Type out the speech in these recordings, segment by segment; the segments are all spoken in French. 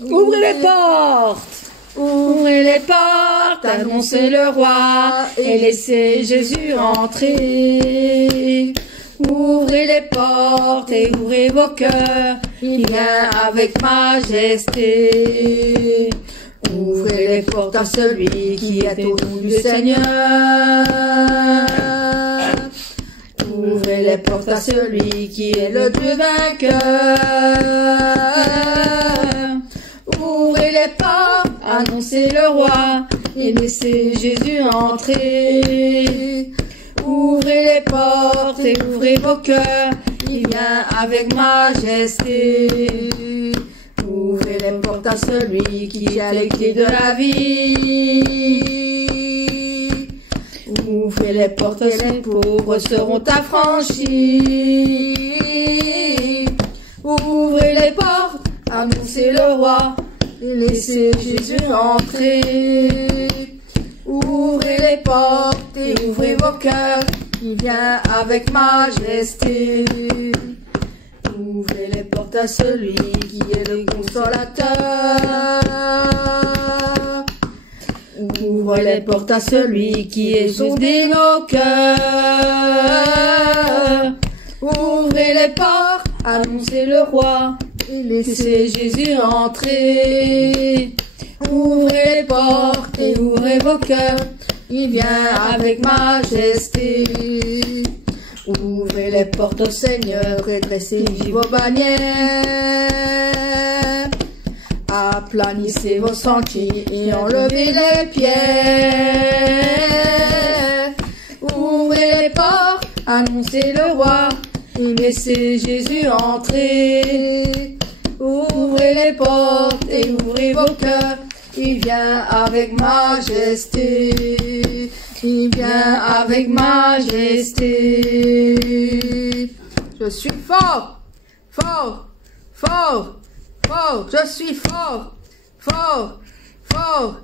Ouvrez les portes. Ouvrez les portes, annoncez le roi et laissez Jésus entrer. Ouvrez les portes et ouvrez vos cœurs, il vient avec majesté. Ouvrez les portes à celui qui est au nom du Seigneur. Ouvrez les portes à celui qui est le Dieu vainqueur. Ouvrez les portes, annoncez le roi et laissez Jésus entrer. Ouvrez les portes et ouvrez vos cœurs, il vient avec majesté. Ouvrez les portes à celui qui a les clés de la vie. Ouvrez les portes et les pauvres seront affranchis. Ouvrez les portes, annoncez le roi et laissez Jésus entrer. Ouvrez les portes et ouvrez vos cœurs, il vient avec majesté. Ouvrez les portes à celui qui est le consolateur. Ouvrez les portes à celui qui est sondé nos cœurs. Ouvrez les portes, annoncez le roi et laissez Jésus entrer. Ouvrez les portes et ouvrez vos cœurs, il vient avec majesté. Ouvrez les portes au Seigneur et dressez vos bannières. Aplanissez vos sentiers et enlevez les pierres. Ouvrez les portes, annoncez le roi et laissez Jésus entrer. Ouvrez les portes et ouvrez vos cœurs, il vient avec majesté. Il vient avec majesté. Je suis fort, fort, fort, fort. Je suis fort, fort, fort,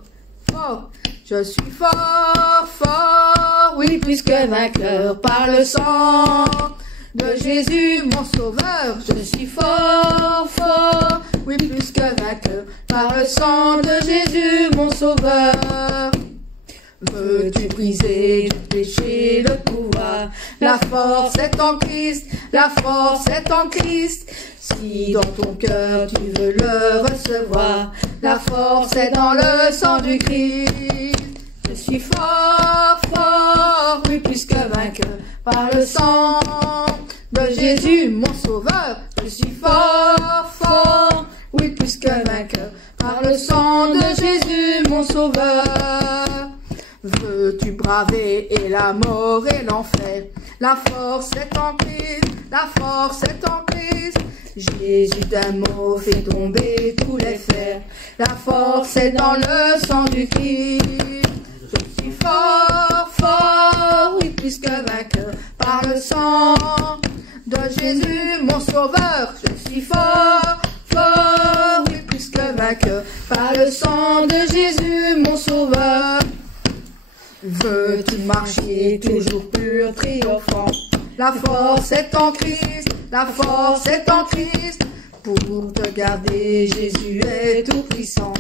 fort. Je suis fort, fort, oui, plus que vainqueur par le sang de Jésus, mon sauveur. Je suis fort, fort, oui, plus que vainqueur par le sang de Jésus, mon sauveur. Veux-tu briser du péché le pouvoir? La force est en Christ, la force est en Christ. Si dans ton cœur tu veux le recevoir, la force est dans le sang du Christ. Je suis fort, fort, oui, plus que vainqueur par le sang de Jésus, mon sauveur. Je suis fort, fort, oui, plus que vainqueur par le sang de Jésus, mon sauveur. Veux-tu braver et la mort et l'enfer? La force est en Christ, la force est en Christ. Jésus d'un mot fait tomber tous les fers. La force est dans le sang du Christ. Je suis fort, fort, oui, plus que vainqueur par le sang de Jésus, mon sauveur. Je suis fort, fort, oui, plus que vainqueur par le sang de Jésus, mon sauveur. Veux-tu marcher toujours pur, triomphant? La force est en Christ, la force est en Christ. Pour te garder, Jésus est tout puissant.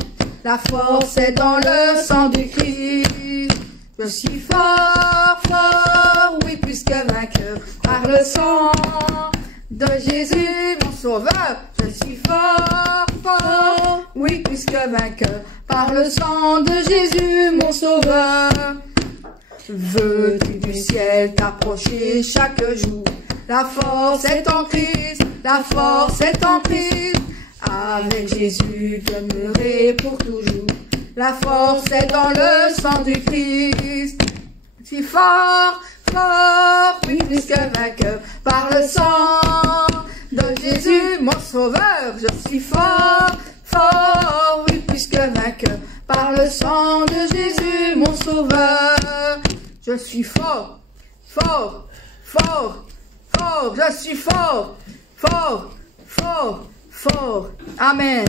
La force est dans le sang du Christ. Je suis fort, fort, oui, plus que vainqueur par le sang de Jésus, mon sauveur. Je suis fort, fort, oui, plus que vainqueur par le sang de Jésus, mon sauveur. Veux-tu du ciel t'approcher chaque jour? La force est en Christ, la force est en Christ. Avec Jésus demeurer pour toujours. La force est dans le sang du Christ. Je suis fort, fort, oui, plus que vainqueur par le sang de Jésus, mon sauveur. Je suis fort, fort, oui, plus que vainqueur par le sang de Jésus, mon sauveur. Je suis fort, fort, fort, fort. Je suis fort, fort, fort, fort. Amen.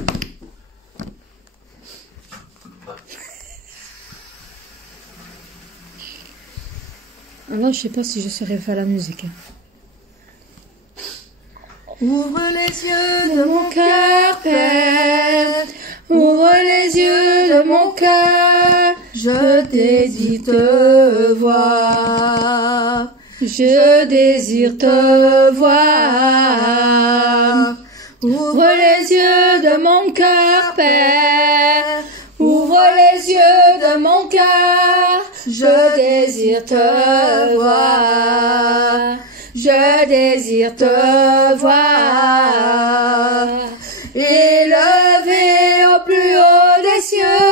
Alors, je sais pas si je saurais faire la musique. Ouvre les yeux de mon cœur, Père, Ouvre les yeux de mon cœur, je désire te voir. je désire te voir. Ouvre les yeux de mon cœur, Père. Ouvre les yeux de mon cœur, je désire te voir. Je désire te voir. Élevé au plus haut des cieux,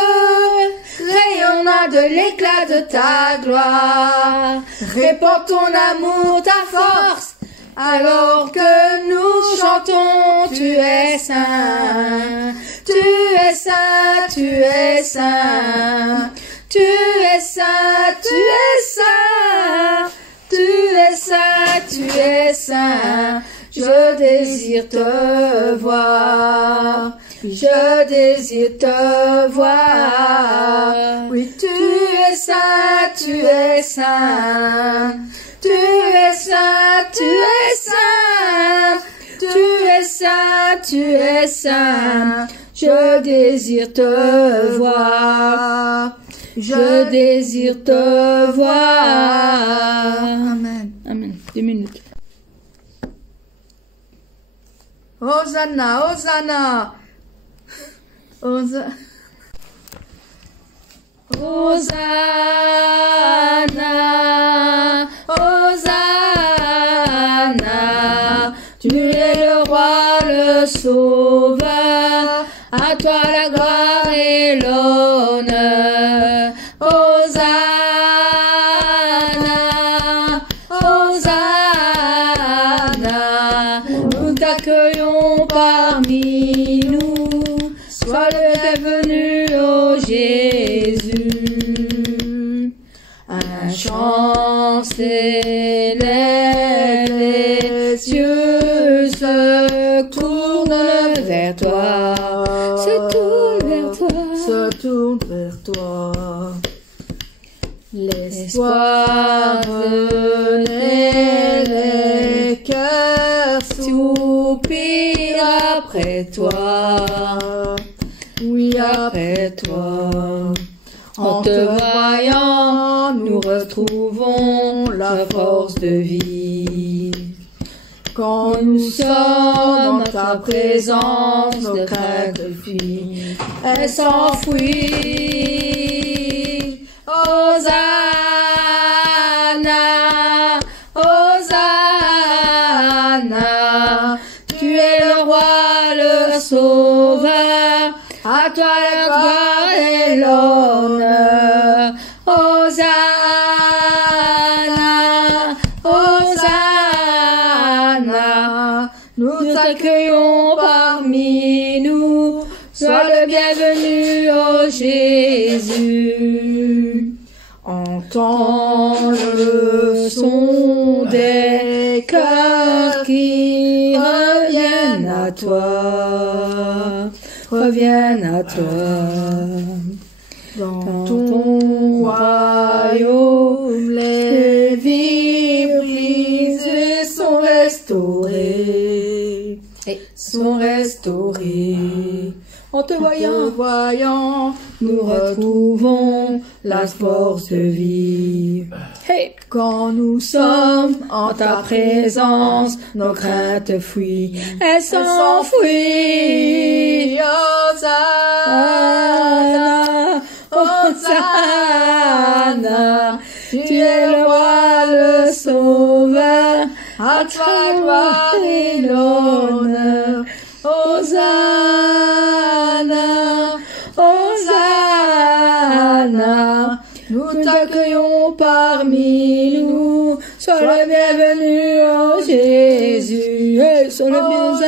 rayonnant de l'éclat de ta gloire. Répands ton amour, ta force, alors que nous chantons, tu es saint. Tu es saint, tu es saint. Tu es saint, tu es saint. Tu es saint, tu es saint. Je désire te voir. Je désire te voir. Oui, tu es saint, tu es saint. Tu es saint, tu es saint. Tu es saint, tu es saint. Je désire te voir. Je désire te voir. Amen. Amen. 2 minutes. Hosanna, Hosanna. Hosanna, Hosanna, tu es le roi, le sauveur, à toi la gloire et l'honneur. Hosanna, Hosanna, nous t'accueillons parmi nous, sois le bienvenu, ô Jésus. Un chant s'élève, les cieux se tournent vers toi, se tournent vers toi, Se tourne vers toi. l'espoir Venez, les cœurs soupire après toi, oui, après toi. En te voyant, nous retrouvons la force de vie. Quand nous sommes en ta présence, nos craintes fuient, elles s'enfuient. Hosanna, Hosanna, tu es le roi, le sauveur, à toi la gloire et l'honneur. Hosanna, Hosanna, nous t'accueillons parmi nous, sois le bienvenu, ô Jésus. entends Le son des cœurs qui reviennent à toi, reviennent à toi. dans Ton ton royaume, les vies brisées sont restaurées, sont restaurées. En te voyant, nous retrouvons la force de vie. Hey! quand nous Sommes en ta présence, nos craintes fuient, elles s'enfuient. Hosanna, Hosanna, tu es le roi, le sauveur, à toi la gloire et l'honneur. Hosanna, Hosanna, nous t'accueillons parmi nous, sois le bienvenu, ô Jésus, et sois le Hosanna,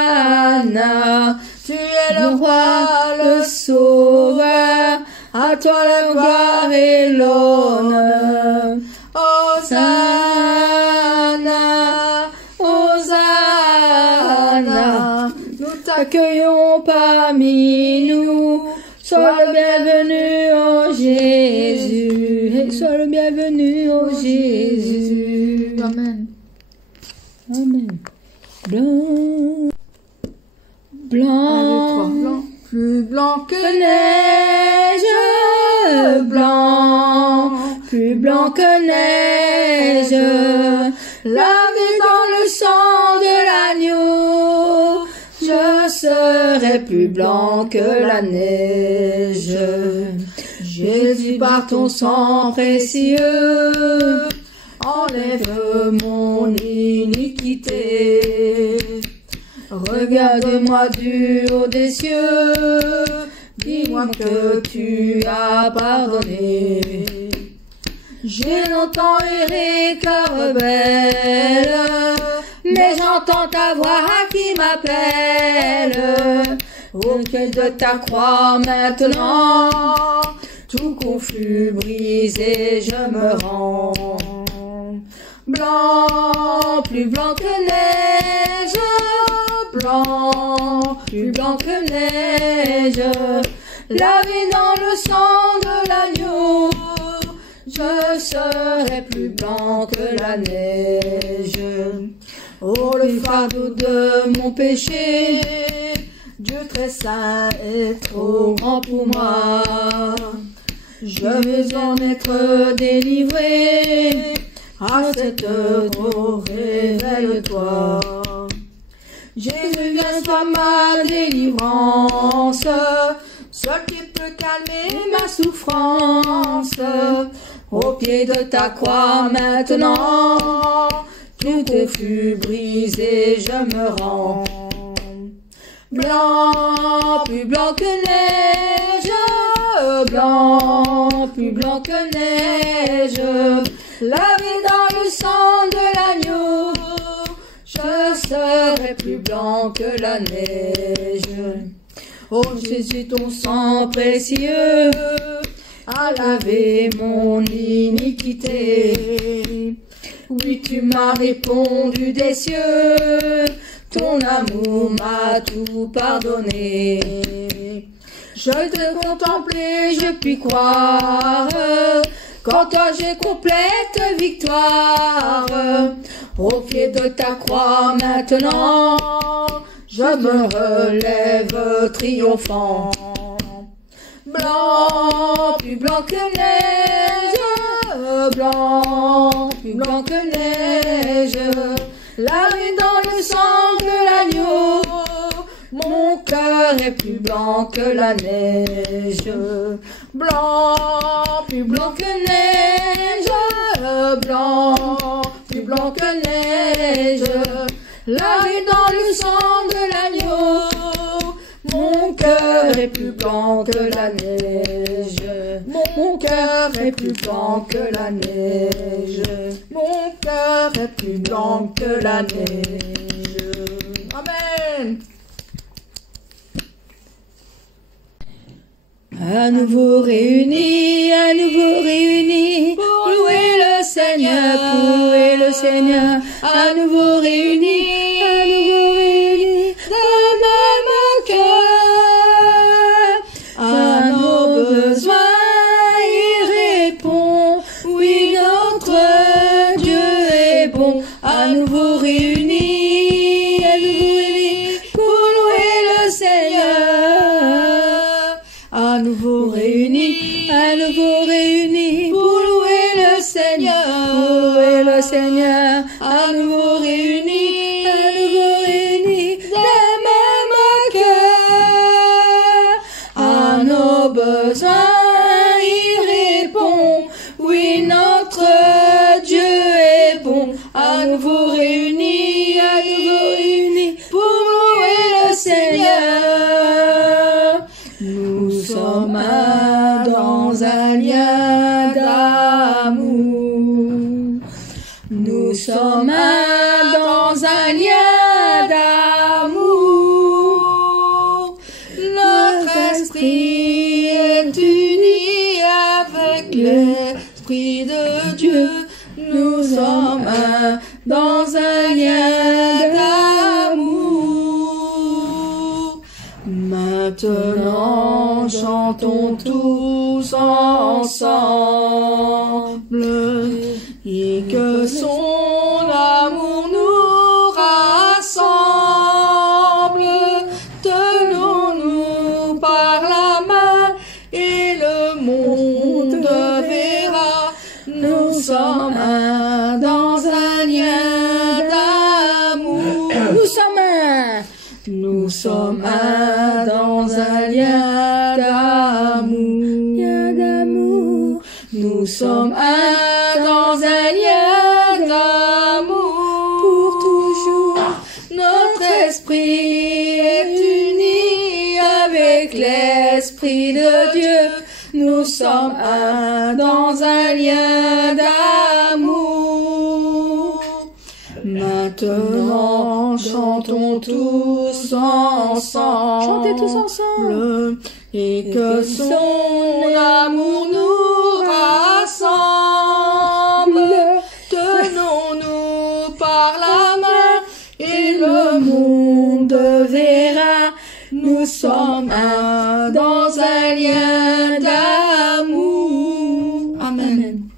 Hosanna, tu es le roi, le sauveur, à toi la gloire et l'honneur. Hosanna, Hosanna, nous t'accueillons parmi nous, sois le bienvenu, ô Jésus, et sois le bienvenu, ô Jésus. Amen. Amen. Dans blanc, blanc, plus blanc que neige, blanc, plus blanc que neige, lavé dans le sang de l'agneau, je serai plus blanc que la neige. Jésus, par ton sang précieux, enlève mon iniquité. Regarde-moi du haut des cieux, dis-moi que tu as pardonné. J'ai longtemps erré comme rebelle, mais j'entends ta voix qui m'appelle. Au pied de ta croix maintenant, tout confus, brisé, je me rends. Blanc, plus blanc que neige, blanc, plus blanc que neige, lavé dans le sang de l'agneau, je serai plus blanc que la neige. Oh, le fardeau de mon péché, Dieu très saint est trop grand pour moi. Je veux en être délivré, à cette heure, révèle-toi. Jésus, viens, sois ma délivrance, seul qui peut calmer ma souffrance. Au pied de ta croix maintenant, tout confus, brisé, je me rends. Blanc, plus blanc que neige, blanc, plus blanc que neige, lavé dans le sang de l'agneau, je serai plus blanc que la neige. Oh Jésus, ton sang précieux a lavé mon iniquité. Oui, tu m'as répondu des cieux, ton amour m'a tout pardonné. Je te contemplais, je puis croire, qu'en toi j'ai complète victoire. Au pied de ta croix maintenant, je me relève triomphant. Blanc, plus blanc que neige, blanc, plus blanc que neige, lavé dans le sang de l'agneau, mon cœur est plus blanc que la neige. Blanc, plus blanc que neige, blanc, plus blanc que neige, lavé dans le sang de l'agneau, mon cœur est plus blanc que la neige. Mon cœur est plus blanc que la neige. Mon cœur est plus blanc que la neige. Amen. À nouveau réunis, pour louer le Seigneur, à nouveau réunis, de même cœur, à nos besoins il répond, oui notre Dieu est bon, à nouveau réunis, pour louer le Seigneur, à nouveau réunis, pour louer le Seigneur, à nouveau réunis, de même cœur, à nos besoins il répond, oui notre Dieu est bon, à nouveau réunis, pour louer le Seigneur. Nous sommes dans un lien d'amour. Nous sommes dans un lien d'amour. Notre esprit est uni avec l'esprit de Dieu. Nous sommes dans un lien d'amour. Maintenant, chantons tous ensemble et que son amour nous rassemble de Nous sommes un dans un lien d'amour. Nous sommes un dans un lien d'amour. Pour toujours, notre esprit est uni avec l'Esprit de Dieu. Nous sommes un dans un lien d'amour. Maintenant, chantons tous ensemble. Chantez tous ensemble. Et que son amour nous rassemble. Tenons-nous par la main et le monde verra. Nous sommes un dans un lien d'amour. Amen.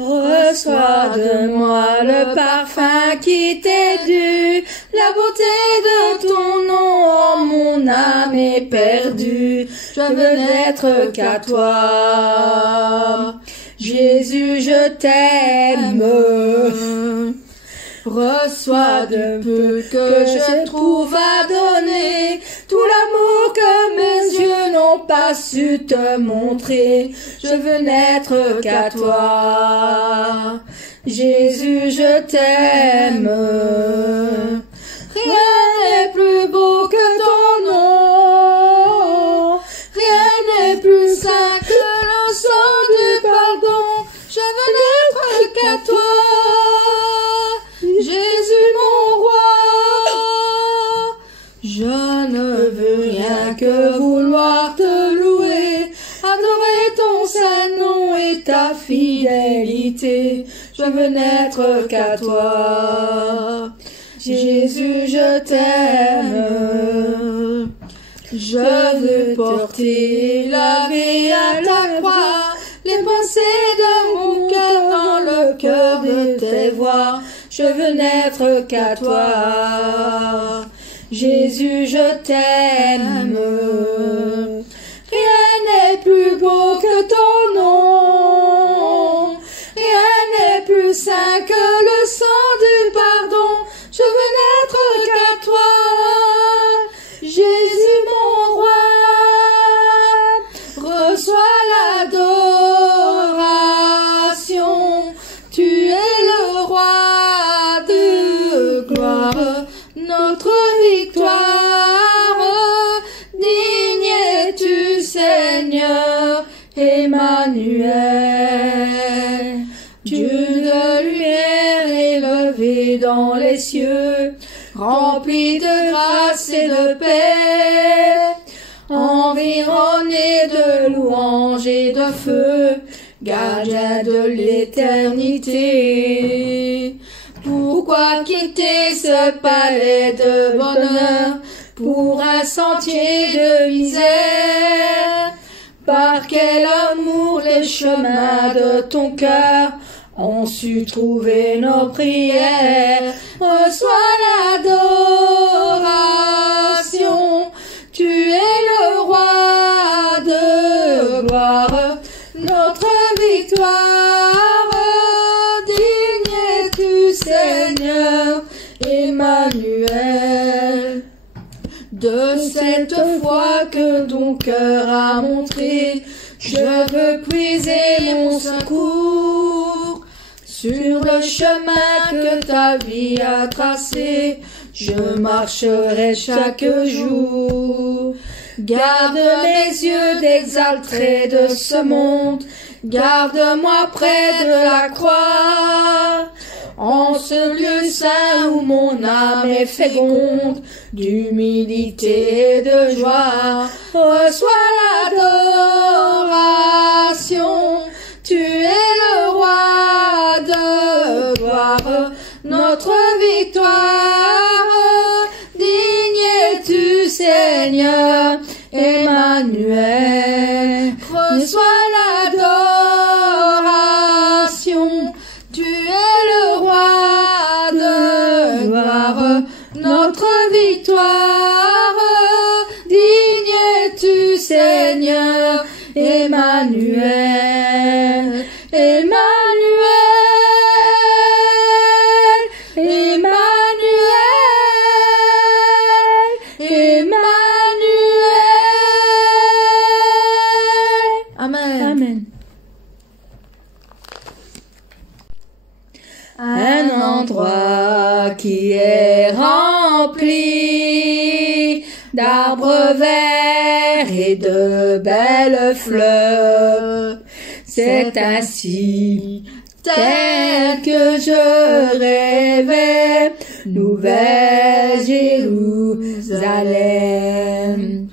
Reçois de moi le parfum qui t'est dû, la beauté de ton nom, oh, mon âme est perdue. Je veux n'être qu'à toi. Jésus, je t'aime. Reçois de peu que je trouve à donner, tout l'amour que mes yeux n'ont pas su te montrer. Je veux n'être qu'à toi. Jésus, je t'aime. Rien n'est plus beau que ton nom. Rien n'est plus saint que le sang du pardon. Je veux n'être qu'à toi. Jésus mon roi, je ne veux rien que vouloir te louer, adorer ton saint nom et ta fidélité. Je veux n'être qu'à toi. Jésus, je t'aime. Je veux porter la vie à ta croix, les pensées de mon cœur dans le cœur de tes voix. Je veux n'être qu'à toi. Jésus, je t'aime. Rien n'est plus beau que ton nom. Rien n'est plus saint que le sang du pardon. Je veux n'être qu'à toi. Jésus, mon roi. Reçois l'adoration. Tu es le roi. Notre victoire, digne es-tu, Seigneur, Emmanuel. Dieu de lumière élevé dans les cieux, rempli de grâce et de paix, environné de louanges et de feu, gardien de l'éternité. Pourquoi quitter ce palais de bonheur pour un sentier de misère? Par quel amour les chemins de ton cœur ont su trouver nos prières? Reçois l'adoration, tu es le roi de gloire, notre victoire. Seigneur Emmanuel, de cette foi que ton cœur a montré, je veux puiser mon secours sur le chemin que ta vie a tracé. Je marcherai chaque jour. Garde mes yeux d'exalter de ce monde, garde-moi près de la croix. En ce lieu saint où mon âme est féconde, d'humilité et de joie, reçois l'adoration. Tu es le roi de gloire, notre victoire. Digne es-tu, Seigneur Emmanuel. Reçois l'adoration. Tu es le roi de gloire, notre victoire. Digne es-tu, Seigneur Emmanuel. Emmanuel, Emmanuel, est rempli d'arbres verts et de belles fleurs. C'est ainsi tel que je rêvais, nouvelle Jérusalem.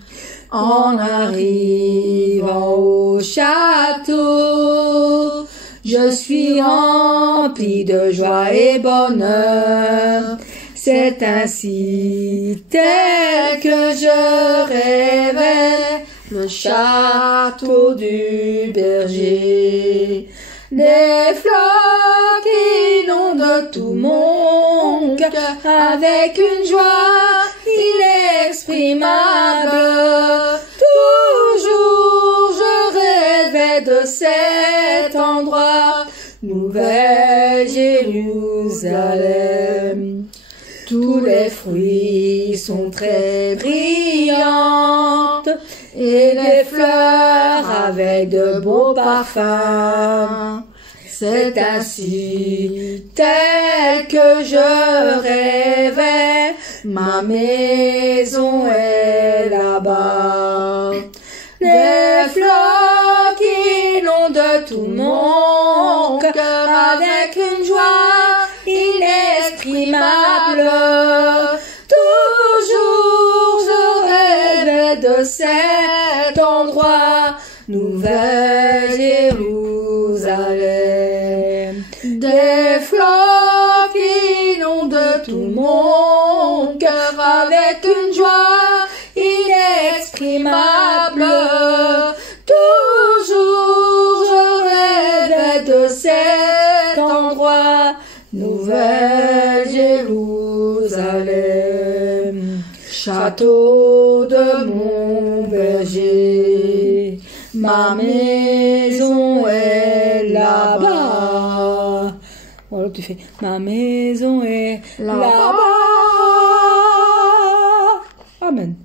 En arrivant au château, je suis rempli de joie et bonheur. C'est ainsi tel que je rêvais, le château du berger. Des fleurs qui inondent tout mon cœur avec une joie inexprimable. Toujours je rêvais de cet endroit, nouvelle Jérusalem. Tous les fruits sont très brillantes et les fleurs avec de beaux parfums. C'est ainsi tel que je rêvais, ma maison est là-bas. Les fleurs qui inondent tout mon cœur avec une joie inexprimable. Toujours je rêvais de cet endroit, nouvelle Jérusalem. Des fleurs qui inondent tout mon cœur avec une joie inexprimable. Toujours je rêvais de cet endroit, nouvelle Jérusalem. Château de mon berger, ma maison est là-bas. Voilà, tu fais ma maison est là-bas. Amen.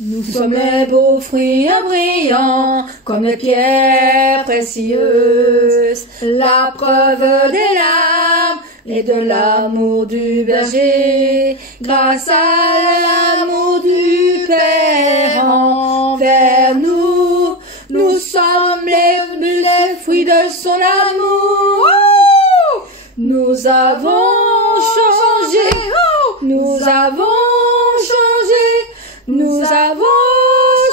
Nous sommes les beaux fruits brillants, comme les pierres précieuses, la preuve des larmes et de l'amour du berger. Grâce à l'amour du Père envers nous, nous sommes les fruits de son amour. Nous avons changé, nous avons changé, nous avons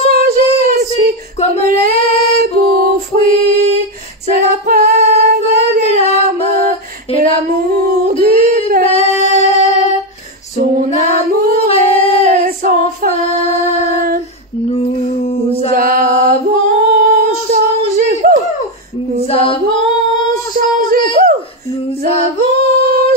changé aussi comme les beaux fruits. C'est la preuve des larmes et l'amour du Père. Son amour est sans fin. Nous avons changé, nous avons changé, nous avons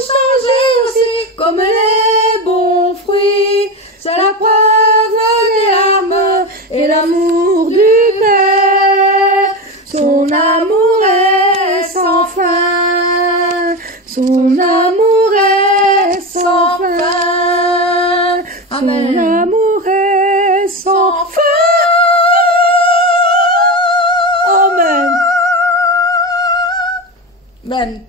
changé aussi comme les bons fruits. C'est la preuve des larmes et l'amour du Père. Son amour est sans fin. Son amour est sans fin. Amen. Son amour est sans fin. Amen. Amen.